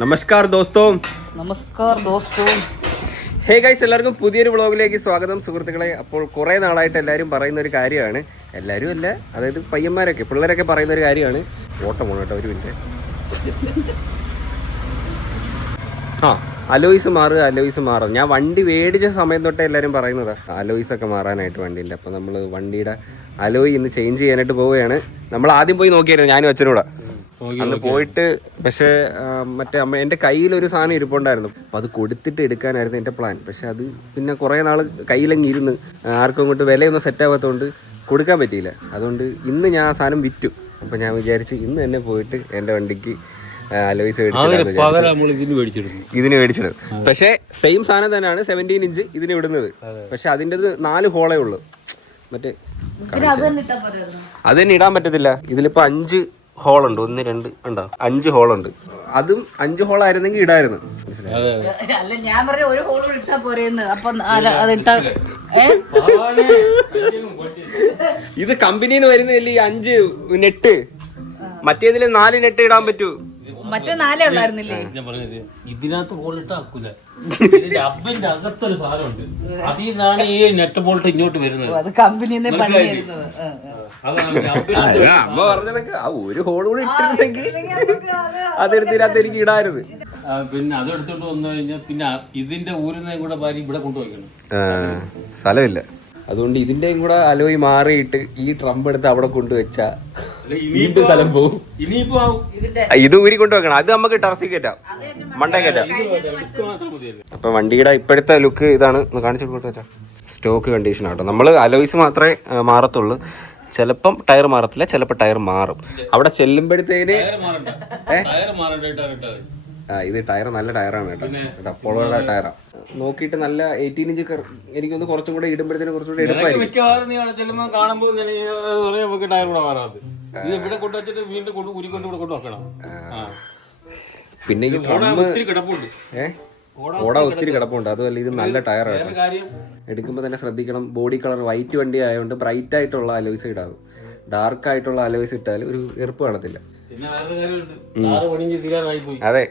നമസ്കാർ ദോസ്തോ. Hey guys, എല്ലാവർക്കും പുതിയൊരു വ്ളോഗിലേക്ക് സ്വാഗതം സുഹൃത്തുക്കളെ. അപ്പോൾ കുറേ നാളായിട്ട് എല്ലാവരും പറയുന്ന ഒരു കാര്യമാണ്, എല്ലാവരും അല്ല, അതായത് പയ്യന്മാരൊക്കെ പിള്ളേരൊക്കെ പറയുന്ന ഒരു കാര്യമാണ്. ഓട്ടം പോകണം കേട്ടോ, ഒരു മിനിറ്റ്. അലോയ്സ് മാറും. ഞാൻ വണ്ടി മേടിച്ച സമയം തൊട്ടേ എല്ലാവരും പറയുന്നതാ അലോയ്സ് ഒക്കെ മാറാനായിട്ട് വണ്ടീൻ്റെ. അപ്പം നമ്മൾ വണ്ടിയുടെ അലോയ് ഇന്ന് ചേഞ്ച് ചെയ്യാനായിട്ട് പോവുകയാണ്. നമ്മൾ ആദ്യം പോയി നോക്കിയായിരുന്നു ഞാനും അച്ഛനൂടെ. അന്ന് പോയിട്ട് പക്ഷേ മറ്റേ എൻ്റെ കയ്യിലൊരു സാധനം ഇരിപ്പുണ്ടായിരുന്നു. അപ്പം അത് കൊടുത്തിട്ട് എടുക്കാനായിരുന്നു എൻ്റെ പ്ലാൻ. പക്ഷെ അത് പിന്നെ കുറേ നാൾ കയ്യിലങ്ങ് ഇരുന്ന് ആർക്കും അങ്ങോട്ട് വിലയൊന്നും സെറ്റ് ആവാത്തതുകൊണ്ട് കൊടുക്കാൻ പറ്റിയില്ല. അതുകൊണ്ട് ഇന്ന് ഞാൻ ആ സാധനം വിറ്റു. അപ്പം ഞാൻ വിചാരിച്ച് ഇന്ന് തന്നെ പോയിട്ട് എൻ്റെ വണ്ടിക്ക് അലോയ്സ് ഇതിന് മേടിച്ചിടും. പക്ഷേ സെയിം സാധനം തന്നെയാണ് 17 ഇഞ്ച് ഇതിന് ഇടുന്നത്. പക്ഷെ അതിൻ്റെത് 4 ഹോളേ ഉള്ളൂ. മറ്റേ അത് തന്നെ ഇടാൻ പറ്റത്തില്ല. ഇതിലിപ്പോൾ 5 ഹോളുണ്ട്. 1 2 ഉണ്ടോ, 5 ഹോളുണ്ട്. അതും 5 ഹോളായിരുന്നെങ്കിൽ ഇടായിരുന്നു. ഇത് കമ്പനിന്ന് വരുന്നില്ല ഈ 5 നെറ്റ്. മറ്റേതില് 4 നെറ്റ് ഇടാൻ പറ്റൂ. മറ്റേ 4 ഉണ്ടായിരുന്നില്ലേ? ഇതിനകത്ത് ബോൾട്ട് ആക്കൂല. അബ്ബിന്റെ അകത്തൊരു സാധനമുണ്ട്, അതിൽ നിന്നാണ് ഈ നെറ്റ് ബോൾട്ട് ഇങ്ങോട്ട് വരുന്നത്. അത് കമ്പനിന്ന് അമ്മ പറഞ്ഞതൊക്കെ ആ ഒരു ഹോൾ കൂടി ഇട്ടിരുന്നെങ്കിൽ അതെടുത്തിനകത്ത് എനിക്ക് ഇടായിരുന്നു. പിന്നെ അതെടുത്തോണ്ട് വന്നു കഴിഞ്ഞാൽ പിന്നെ ഇതിന്റെ ഊരുന്നതും കൂടെ ഭാര്യ ഇവിടെ കൊണ്ടുപോയിക്കണം. സ്ഥലമില്ല. അതുകൊണ്ട് ഇതിന്റെയും കൂടെ അലോയ് മാറിയിട്ട് ഈ ട്രംപ് എടുത്ത് അവിടെ കൊണ്ടുവച്ചാ വീണ്ടും സ്ഥലം പോകും. ഇത് ഊരി കൊണ്ടുവെക്കണം. അത് നമുക്ക് ടെറസിൽ കയറ്റാം, മണ്ടേ കയറ്റാം. അപ്പൊ വണ്ടിയുടെ ഇപ്പോഴത്തെ ലുക്ക് ഇതാണ്. കാണിച്ചു വെച്ചാ സ്റ്റോക്ക് കണ്ടീഷൻ ആട്ടോ. നമ്മൾ അലോയ്സ് മാത്രമേ മാറത്തുള്ളൂ. ചിലപ്പം ടയർ മാറത്തില്ല, ചിലപ്പോൾ ടയർ മാറും. അവിടെ ചെല്ലുമ്പോഴത്തേന് ഇത് ടയർ നല്ല ടയറാണ് കേട്ടോ. അപ്പോളോയുടെ ടയറാണ് നോക്കിയിട്ട് നല്ല 18 ഇഞ്ച്. എനിക്കൊന്ന് കുറച്ചും കൂടെ ഇടുമ്പോഴത്തേന് കുറച്ചുകൂടെ എടുപ്പായിരിക്കും. പിന്നെ ഈ ഓട ഒത്തിരി കിടപ്പുണ്ട്. അതുമല്ല ഇത് നല്ല ടയറാണ്. എടുക്കുമ്പോൾ തന്നെ ശ്രദ്ധിക്കണം. ബോഡി കളർ വൈറ്റ് വണ്ടി ആയതുകൊണ്ട് ബ്രൈറ്റ് ആയിട്ടുള്ള അലോയ്സ് ഇടാവും. ഡാർക്ക് ആയിട്ടുള്ള അലോയ്സ് ഇട്ടാൽ ഒരു എറുപ്പ് കാണത്തില്ല. അതെ,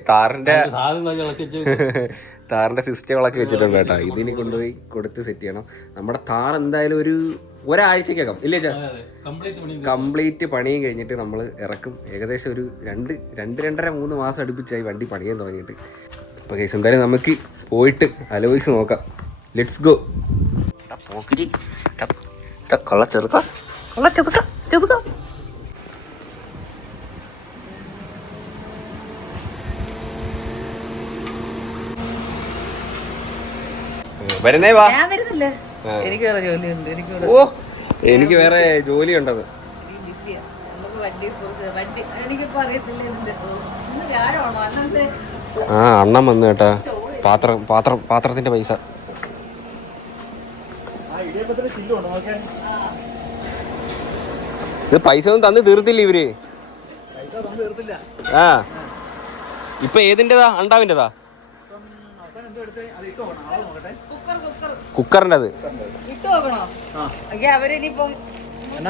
താറിന്റെ സിസ്റ്റങ്ങളൊക്കെ വെച്ചിട്ടുണ്ട് കേട്ടോ. ഇതിന് കൊണ്ടുപോയി കൊടുത്ത് സെറ്റ് ചെയ്യണം. നമ്മുടെ താർ എന്തായാലും ഒരാഴ്ചക്കകം ഇല്ലേ ചാ കംപ്ലീറ്റ് പണിയും കഴിഞ്ഞിട്ട് നമ്മൾ ഇറക്കും. ഏകദേശം ഒരു 2-2.5-3 മാസം അടുപ്പിച്ചായി വണ്ടി പണിയാൻ തുടങ്ങിയിട്ട്. അപ്പോൾ കേസ് എന്തായാലും നമുക്ക് പോയിട്ട് അലോയ്സ് നോക്കാം. Let's go. വരുന്നേ വാ. ഓ, എനിക്ക് വേറെ ജോലി ഉണ്ടത്. അണ്ണം വന്നു കേട്ടാ. പാത്രത്തിന്റെ പൈസ. ഇത് പൈസ ഒന്നും തന്ന് തീർത്തില്ല ഇവര്. ഇപ്പൊ ഏതിൻ്റെതാ? അണ്ടാവിൻ്റെതാ? കുക്കറിൻ്റെ അത്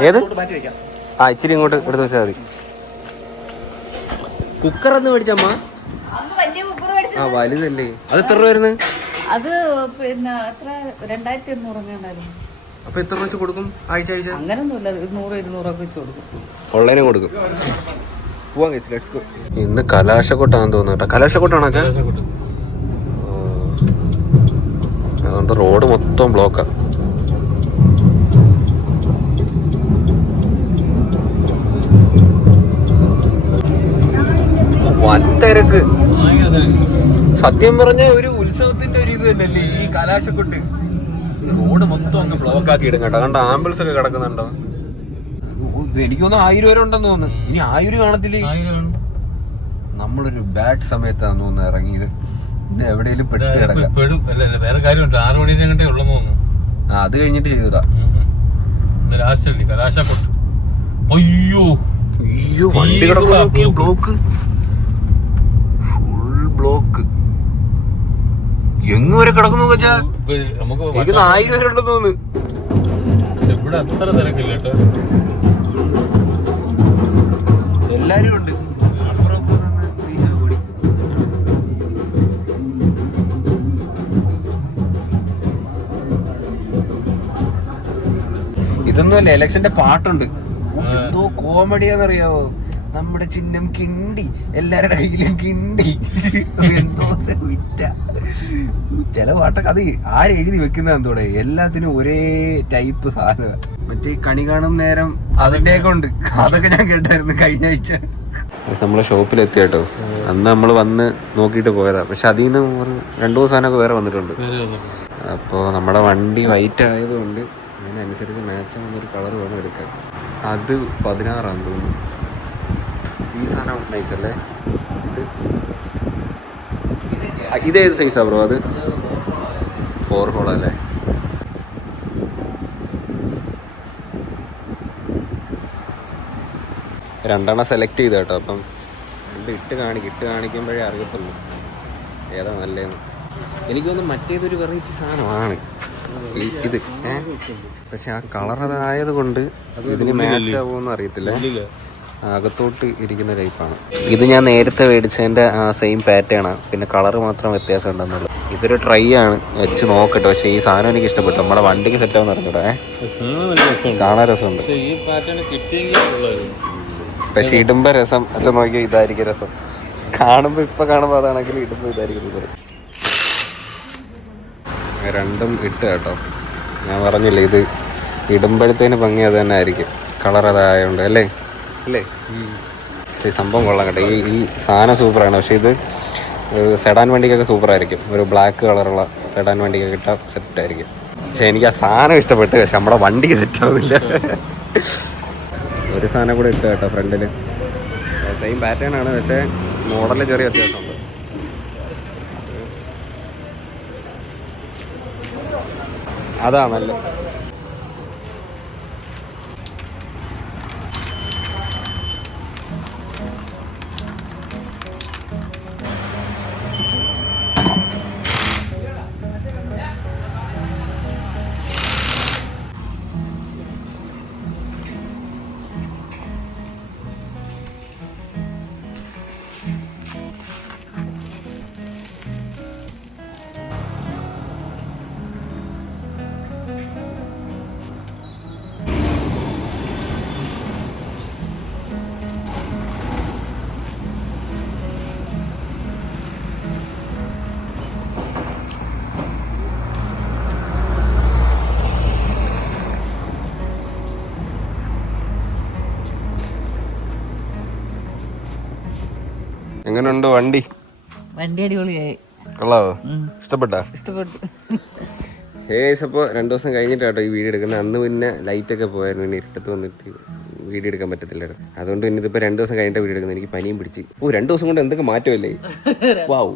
ഏത്? ഇച്ചിരി ഇങ്ങോട്ട് എടുത്ത് വെച്ചാൽ മതി. കുക്കർ എന്ന് മേടിച്ചമ്മ? വലുതല്ലേ? അത് എത്ര രൂപ വരുന്നത്? അത് പിന്നെ 2800. അപ്പൊ എത്ര വെച്ച് കൊടുക്കും ആഴ്ച? അങ്ങനൊന്നുമില്ല, 100-200 ഒക്കെ വെച്ച് കൊടുക്കും. ഓൺലൈനും കൊടുക്കും. പോവാൻ കഴിച്ചു. Let's go. ഇന്ന് കലാശക്കൊട്ടാന്ന് തോന്നുന്നു കേട്ടോ. കലാശക്കൊട്ടാണോ അച്ഛാ? അതുകൊണ്ട് റോഡ് മൊത്തം ബ്ലോക്കാ. വൻ തിരക്ക്. സത്യം പറഞ്ഞ ഒരു ഉത്സവത്തിന്റെ ഒരു ഇത് തന്നെയല്ലേ ഈ കലാശക്കൊട്ട്. റോഡ് മൊത്തം അങ്ങ് ബ്ലോക്ക് ആക്കി ഇടും കേട്ടോ. കണ്ട ആംബുലൻസ് ഒക്കെ കിടക്കുന്നുണ്ടോ? എനിക്ക് തോന്നുന്നു 1000 വരെ ഉണ്ടെന്ന് തോന്നുന്നു. ഇനി 1000 കാണത്തില്ലേ? നമ്മളൊരു ബാഡ് സമയത്താന്ന് തോന്നുന്നു ഇറങ്ങിയത്. പിന്നെ എവിടെയെങ്കിലും പെട്ട് കിടക്കാം. വേറെ കാര്യമുണ്ട്, 6 മണി ഉള്ളെന്ന് തോന്നുന്നു. അത് കഴിഞ്ഞിട്ട് ചെയ്തൂടാ. അയ്യോ വണ്ടി ബ്ലോക്ക്, ഫുൾ ബ്ലോക്ക്. എങ്ങ് വരെ കിടക്കുന്നു വെച്ചാ എനിക്ക് 1000 വരെ ഉണ്ടെന്ന് തോന്നുന്നു. ഇവിടെ അത്ര തിരക്കില്ല കേട്ടോ. എല്ലാരും ഉണ്ട്. അപ്പുറം ഇതൊന്നുമല്ല, ഇലക്ഷന്റെ പാട്ടുണ്ട്. എന്തോ കോമഡിയാന്നറിയാവോ? നമ്മുടെ ചിഹ്നം കിണ്ടി, എല്ലാരുടെ കയ്യിലും കിണ്ടി. എന്തോ വിറ്റ ചില പാട്ടൊക്കെ അത് ആരെഴുതി വെക്കുന്ന എന്തോടെ, എല്ലാത്തിനും ഒരേ ടൈപ്പ് സാധനം. മറ്റേ കണി കാണും നേരം അതിന്റെയൊക്കെ ഉണ്ട്. അതൊക്കെ ഞാൻ കേട്ടായിരുന്നു കഴിഞ്ഞ ആഴ്ച. നമ്മളെ ഷോപ്പിലെത്തി കേട്ടോ. അന്ന് നമ്മൾ വന്ന് നോക്കിയിട്ട് പോയതാ. പക്ഷെ അതിൽ നിന്ന് ഒരു 2-3 സാധനമൊക്കെ വേറെ വന്നിട്ടുണ്ട്. അപ്പോൾ നമ്മുടെ വണ്ടി വൈറ്റ് ആയതുകൊണ്ട് അതിനനുസരിച്ച് മാച്ച് ആവുന്നൊരു കളർ വേണം എടുക്കാൻ. അത് 16 തോന്നുന്നു. ഈ സാധനം നൈസല്ലേ? ഇതേത് സൈസാ ബ്രോ? അത് 4 ഹോളല്ലേ? രണ്ടെണ്ണം സെലക്ട് ചെയ്ത് കേട്ടോ. അപ്പം ഇട്ട് കാണിക്കുമ്പോഴേ അറിയത്തുള്ളൂ ഏതാ നല്ലതെന്ന്. എനിക്കൊന്ന് മറ്റേതൊരു വെറൈറ്റി സാധനമാണ് ഇത്. പക്ഷെ ആ കളർ അതായത് കൊണ്ട് ഇതിന് മാച്ച് ആവുമെന്ന് അറിയത്തില്ല. അകത്തോട്ട് ഇരിക്കുന്ന ടൈപ്പാണ് ഇത്. ഞാൻ നേരത്തെ മേടിച്ചതിൻ്റെ ആ സെയിം പാറ്റേണാണ്, പിന്നെ കളർ മാത്രം വ്യത്യാസം ഉണ്ടെന്നുള്ളത്. ഇതൊരു ട്രൈ ആണ്, വെച്ച് നോക്കട്ടെ. പക്ഷേ ഈ സാധനം എനിക്ക് ഇഷ്ടപ്പെട്ടു. നമ്മുടെ വണ്ടിക്ക് സെറ്റ് ആവുന്ന അറിഞ്ഞൂടെ, കാണാൻ രസമുണ്ട്. പക്ഷെ ഇടുമ്പോൾ രസം അച്ഛൻ നോക്കിയാൽ ഇതായിരിക്കും രസം. കാണുമ്പോൾ ഇപ്പം കാണുമ്പോൾ അതാണെങ്കിൽ ഇടുമ്പോൾ ഇതായിരിക്കും ഇത്. രണ്ടും ഇട്ട് കേട്ടോ. ഞാൻ പറഞ്ഞില്ലേ, ഇത് ഇടുമ്പോഴത്തേന് ഭംഗി അത് തന്നെ ആയിരിക്കും. കളർ അതായതുകൊണ്ട് അല്ലേ ഈ സംഭവം കൊള്ളാം കേട്ടോ. ഈ സാധനം സൂപ്പറാണ്. പക്ഷേ ഇത് സെഡാൻ വണ്ടിക്കൊക്കെ സൂപ്പറായിരിക്കും. ഒരു ബ്ലാക്ക് കളറുള്ള സെഡാൻ വണ്ടിക്കൊക്കെ ഇട്ടാൽ സെറ്റായിരിക്കും. പക്ഷെ എനിക്ക് ആ സാധനം ഇഷ്ടപ്പെട്ട്, പക്ഷെ നമ്മുടെ വണ്ടിക്ക് സെറ്റാവില്ല. ഒരു സാധനം കൂടെ ഇട്ട് കേട്ടോ ഫ്രണ്ടിൽ. സെയിം പാറ്റേൺ ആണ്, പക്ഷേ മോഡലിൽ ചെറിയ വ്യത്യാസമുണ്ട്. അതാ നല്ല. എങ്ങനെയുണ്ട് വണ്ടി? വണ്ടി അടിപൊളിയായി. കൊള്ളാവോ? ഇഷ്ടപ്പെട്ടു. അപ്പോൾ 2 ദിവസം കഴിഞ്ഞിട്ട് കേട്ടോ ഈ വീഡിയോ എടുക്കുന്നത്. അന്ന് പിന്നെ ലൈറ്റൊക്കെ പോയായിരുന്നു, പിന്നെ ഇരുട്ടത്ത് വന്നിട്ട് വീഡിയോ എടുക്കാൻ പറ്റത്തില്ലായിരുന്നു. അതുകൊണ്ട് പിന്നെ ഇതിപ്പോൾ 2 ദിവസം കഴിഞ്ഞിട്ട് വീഡിയോ എടുക്കുന്നത്. എനിക്ക് പനിയും പിടിച്ച്. 2 ദിവസം കൊണ്ട് എന്തൊക്കെ മാറ്റമല്ലേ. വാവ്.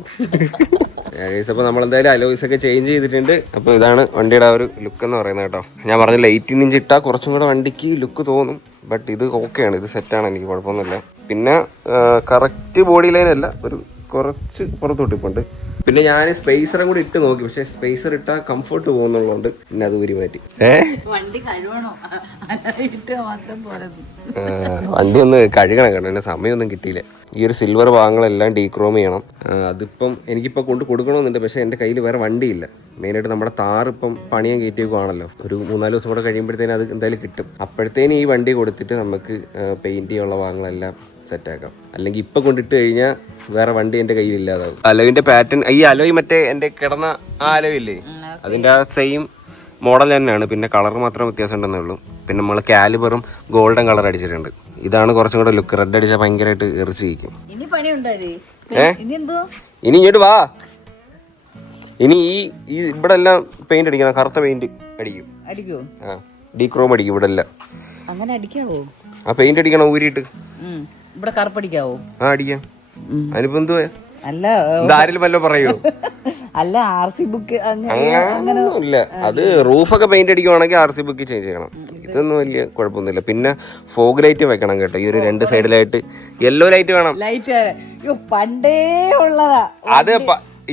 അപ്പോൾ നമ്മളെന്തായാലും അലോയ്സൊക്കെ ചേഞ്ച് ചെയ്തിട്ടുണ്ട്. അപ്പോൾ ഇതാണ് വണ്ടിയുടെ ആ ഒരു ലുക്ക് എന്ന് പറയുന്നത് കേട്ടോ. ഞാൻ പറഞ്ഞില്ല 18 ഇഞ്ച് ഇട്ടാൽ കുറച്ചും കൂടെ വണ്ടിക്ക് ലുക്ക് തോന്നും. ബട്ട് ഇത് ഓക്കെയാണ്, ഇത് സെറ്റാണ്, എനിക്ക് കുഴപ്പമൊന്നുമില്ല. പിന്നെ കറക്റ്റ് ബോഡി ലൈനല്ല, ഒരു കുറച്ച് പുറത്തോട്ടിപ്പുണ്ട്. പിന്നെ ഞാൻ സ്പേസറും കൂടി ഇട്ട് നോക്കി, പക്ഷെ സ്പേസർ ഇട്ടാൽ കംഫർട്ട് പോകുന്നുള്ളതുകൊണ്ട് പിന്നെ അത് ഊരി മാറ്റി. വണ്ടി ഒന്ന് കഴുകണം കേട്ടോ, എന്നെ സമയമൊന്നും കിട്ടിയില്ല. ഈ ഒരു സിൽവർ ഭാഗങ്ങളെല്ലാം ഡീക്രോം ചെയ്യണം. അതിപ്പം എനിക്കിപ്പോൾ കൊണ്ട് കൊടുക്കണമെന്നുണ്ട്, പക്ഷേ എൻ്റെ കയ്യിൽ വേറെ വണ്ടിയില്ല. മെയിനായിട്ട് നമ്മുടെ താറിപ്പം പണിയാൻ കയറ്റിയേക്കുവാണല്ലോ. ഒരു 3-4 ദിവസം കൂടെ കഴിയുമ്പോഴത്തേനും അത് എന്തായാലും കിട്ടും. അപ്പോഴത്തേനും ഈ വണ്ടി കൊടുത്തിട്ട് നമുക്ക് പെയിൻറ്റ് ചെയ്യാനുള്ള ഭാഗങ്ങളെല്ലാം സെറ്റാക്കാം. അല്ലെങ്കിൽ ഇപ്പം കൊണ്ടിട്ട് കഴിഞ്ഞാൽ വേറെ വണ്ടി എൻ്റെ കയ്യിൽ ഇല്ലാതാവും. അലോയിൻ്റെ പാറ്റേൺ, ഈ അലോയ് മറ്റേ എൻ്റെ കിടന്ന ആ അലോയ് ഇല്ലേ, അതിൻ്റെ ആ സെയിം മോഡൽ തന്നെയാണ്. പിന്നെ കളർ മാത്രം വ്യത്യാസം ഉണ്ടെന്നേ ഉള്ളൂ. പിന്നെ നമ്മൾ കാലിബറും ഗോൾഡൻ കളർ അടിച്ചിട്ടുണ്ട്. ഇതാണ് കുറച്ചും കൂടെ ലുക്ക്. റെഡ് അടിച്ചാൽ ഭയങ്കരമായിട്ട് എറിച്ചിരിക്കും. ഇനി ഇങ്ങോട്ട് വാ. ഇനി ഈ ഇവിടെ എല്ലാം പെയിന്റ് അടിക്കണം, കറുത്ത പെയിന്റ് അടിക്കും. ആ ഡീക്രോം അടിക്കും ഇവിടെ എല്ലാം. അങ്ങനെ അടിക്കാവോ? ആ പെയിന്റ് അടിക്കണം ഊരിയിട്ട്. ഇവിടെ കറുപ്പടിക്കാവോ? ആ അടിക്കാം. അതിനിപ്പോ എന്തുവാ? അല്ല ആരെങ്കിലും വല്ലോ പറയോ? അല്ല RC ബുക്ക് അങ്ങനെയൊന്നുമില്ല. അത് റൂഫൊക്കെ പെയിന്റ് അടിക്കുവാണെങ്കിൽ RC ബുക്ക് ചേഞ്ച് ചെയ്യണം. ഇതൊന്നും വലിയ കുഴപ്പമൊന്നുമില്ല. പിന്നെ ഫോഗ് ലൈറ്റ് വെക്കണം കേട്ടോ. ഈ ഒരു 2 സൈഡിലായിട്ട് യെല്ലോ ലൈറ്റ് വേണം. ലൈറ്റ് പണ്ടേ ഉള്ളതാ അത്.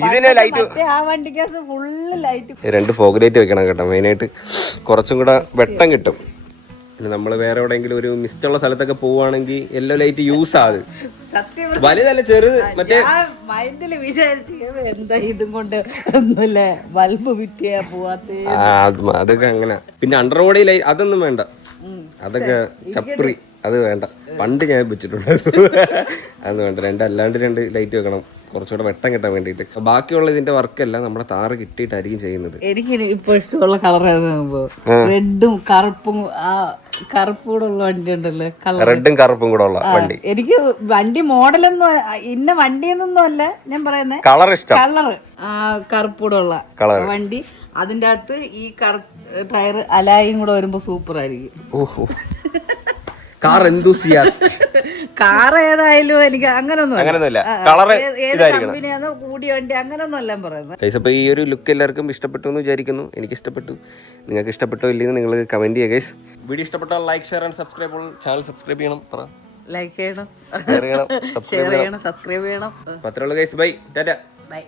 ഇതിനെ ലൈറ്റ്, ആ വണ്ടിക്കകത്ത് ഫുള്ള് ലൈറ്റ്. 2 ഫോഗ് ലൈറ്റ് വെക്കണം കേട്ടോ. മെയിനായിട്ട് കുറച്ചും കൂടെ വെട്ടം കിട്ടും. പിന്നെ നമ്മൾ വേറെ എവിടെയെങ്കിലും ഒരു മിസ്റ്റുള്ള സ്ഥലത്തൊക്കെ പോവുകയാണെങ്കിൽ യെല്ലോ ലൈറ്റ് യൂസ് ആകും. വലുതല്ല, ചെറുത്. മറ്റേ മൈൻഡില് വിചാരിച്ചു എന്താ ഇതും കൊണ്ട് ഒന്നുമില്ല, ബൾബ് വിറ്റിയാ പോവാത്ത. അതൊക്കെ അങ്ങനെ. പിന്നെ അണ്ടർ ബോഡി ലൈറ്റ് അതൊന്നും വേണ്ട. അതൊക്കെ ചപ്രി, അത് വേണ്ട. പണ്ട് ഞാൻ വെച്ചിട്ടുണ്ട്, അതൊന്നും വേണ്ട. അല്ലാണ്ട് 2 ലൈറ്റ് വെക്കണം, കുറച്ചുകൂടെ വെട്ടം കിട്ടാൻ വേണ്ടിയിട്ട്. ബാക്കിയുള്ള ഇതിന്റെ വർക്കെല്ലാം നമ്മുടെ താറ് കിട്ടിയിട്ടായിരിക്കും ചെയ്യുന്നത്. എനിക്ക് ഇപ്പൊ ഇഷ്ടമുള്ള കളർ റെഡും കറുപ്പും, ആ കറുപ്പൂടെ ഉള്ള വണ്ടി ഉണ്ടല്ലോ, റെഡും കറുപ്പും കൂടെ ഉള്ള വണ്ടി. എനിക്ക് വണ്ടി മോഡലൊന്നും ഇന്ന വണ്ടിയെന്നൊന്നും അല്ല ഞാൻ പറയുന്നത്, കളർ ഇഷ്ടം. കളറ് കറുപ്പൂടെ ഉള്ള വണ്ടി, അതിന്റെ അകത്ത് ഈ ടയർ അലായും കൂടെ വരുമ്പോ സൂപ്പർ ആയിരിക്കും. ഓഹോ, കാർ എന്തൂസിയാസ്റ്റ്. കാർ ഏതായാലും എനിക്ക് അങ്ങനൊന്നുമില്ല, കളർ ഇതായിരിക്കണം. കമ്പനിയാണോ കൂടിയ വണ്ടി അങ്ങനൊന്നും അല്ല പറയുന്നത്. ഗൈസ്, അപ്പോൾ ഈ ഒരു ലുക്ക് എല്ലാവർക്കും ഇഷ്ടപ്പെട്ടു എന്ന് വിചാരിക്കുന്നു. എനിക്ക് ഇഷ്ടപ്പെട്ടു. നിങ്ങൾക്ക് ഇഷ്ടപ്പെട്ടോ ഇല്ലെന്ന് നിങ്ങൾ കമന്റ് ചെയ്യുക ഗൈസ്. വീഡിയോ ഇഷ്ടപ്പെട്ടാൽ like, share and subscribe. Channel subscribe ചെയ്യണം, ലൈക്ക് ചെയ്യണം, ഷെയർ ചെയ്യണം, ഷെയർ ചെയ്യണം, സബ്സ്ക്രൈബ് ചെയ്യണം. അത്രേ ഉള്ളൂ ഗൈസ്. ബൈ, ടാറ്റ. ബൈ.